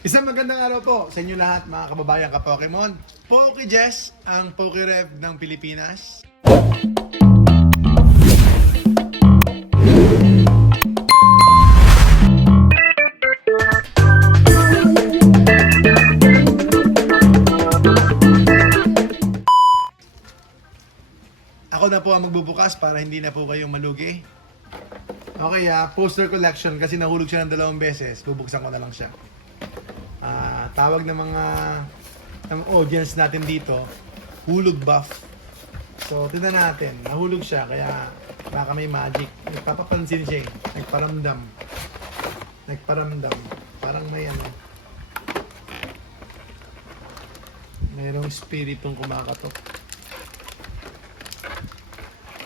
Isang magandang araw po sa inyo lahat mga kababayan ka-Pokemon. PokeJess, ang PokeRev ng Pilipinas. Ako na po ang magbubukas para hindi na po kayong malugi. Okay, poster collection kasi nahulog siya ng 2 beses. Bubuksan ko na lang siya. Tawag ng mga audience natin dito, hulog buff. So, tignan natin. Nahulog siya, kaya baka may magic. Nagpapapansin siya eh. Nagparamdam. Parang may mayroong spiritong kumakatok.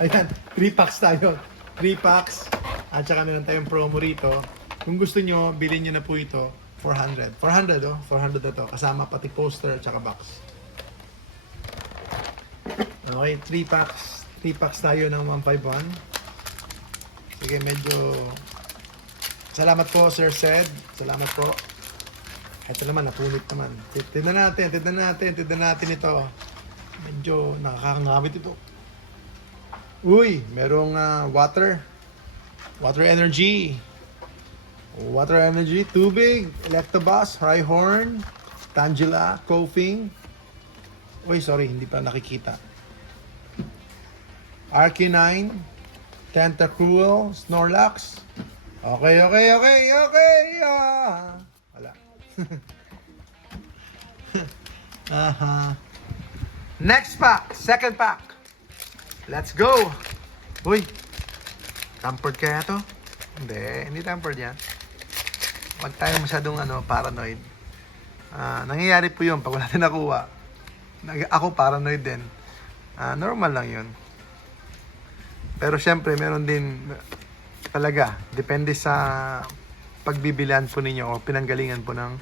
Ayan, 3 packs tayo. 3 packs. At saka meron tayong promo rito. Kung gusto nyo, bilhin nyo na po ito. 400. 400 oh. 400 na to. Kasama pati poster at saka box. Okay, 3 packs. 3 packs tayo ng 151. Sige, medyo... Salamat po, Sir Sed. Salamat po. Ito naman, napunit naman. Tignan natin ito. Medyo nakakangawit ito. Uy, merong water energy, tubig, Electabuzz, Rhyhorn, Tangela, Koffing. Uy, sorry, hindi pa nakikita. Arcanine, Tentacruel, Snorlax. Okay. Wala. Next pack, second pack. Let's go! Uy! Tampered kaya to? Hindi tampered yan. Huwag tayo masyadong paranoid. Nangyayari po yun pag wala natin nakuha. Ako paranoid din. Normal lang yun. Pero syempre, meron din talaga. Depende sa pagbibilihan po ninyo o pinanggalingan po ng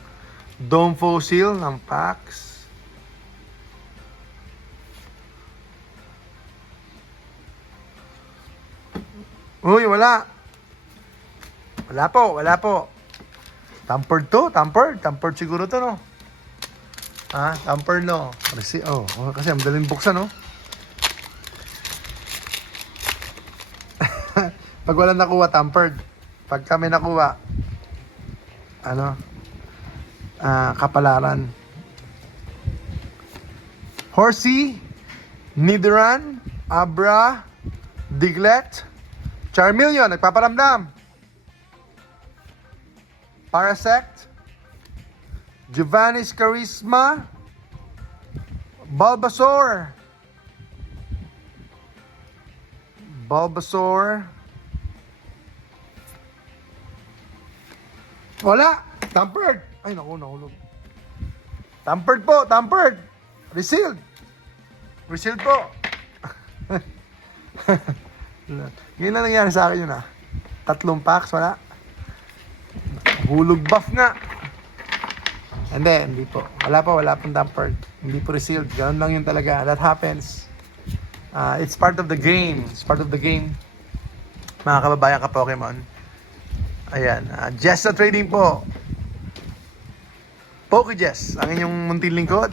Dome Fossil ng packs. Uy, wala. Wala po. Tampered to, Tampered siguro to, no? Tampered, no? Kasi madaling buksan, no? Pag wala nakuha, tampered. Pag kami nakuha, kapalaran. Horsey, Nidoran, Abra, Diglett, Charmeleon, nagpaparamdam. Parasect, Giovanni's Charisma, Bulbasaur, wala, tampered. Ay, naku, nahulog. Tampered. Resealed po. Yun lang nangyari sa akin yun 3 packs, wala. Hulog buff nga. Hindi po. Wala pong tampered. Hindi po resealed. Ganun lang yun talaga. That happens. It's part of the game. Mga kababayan ka Pokemon. Ayan. Jess Trading po. PokeJess, ang inyong munting lingkod.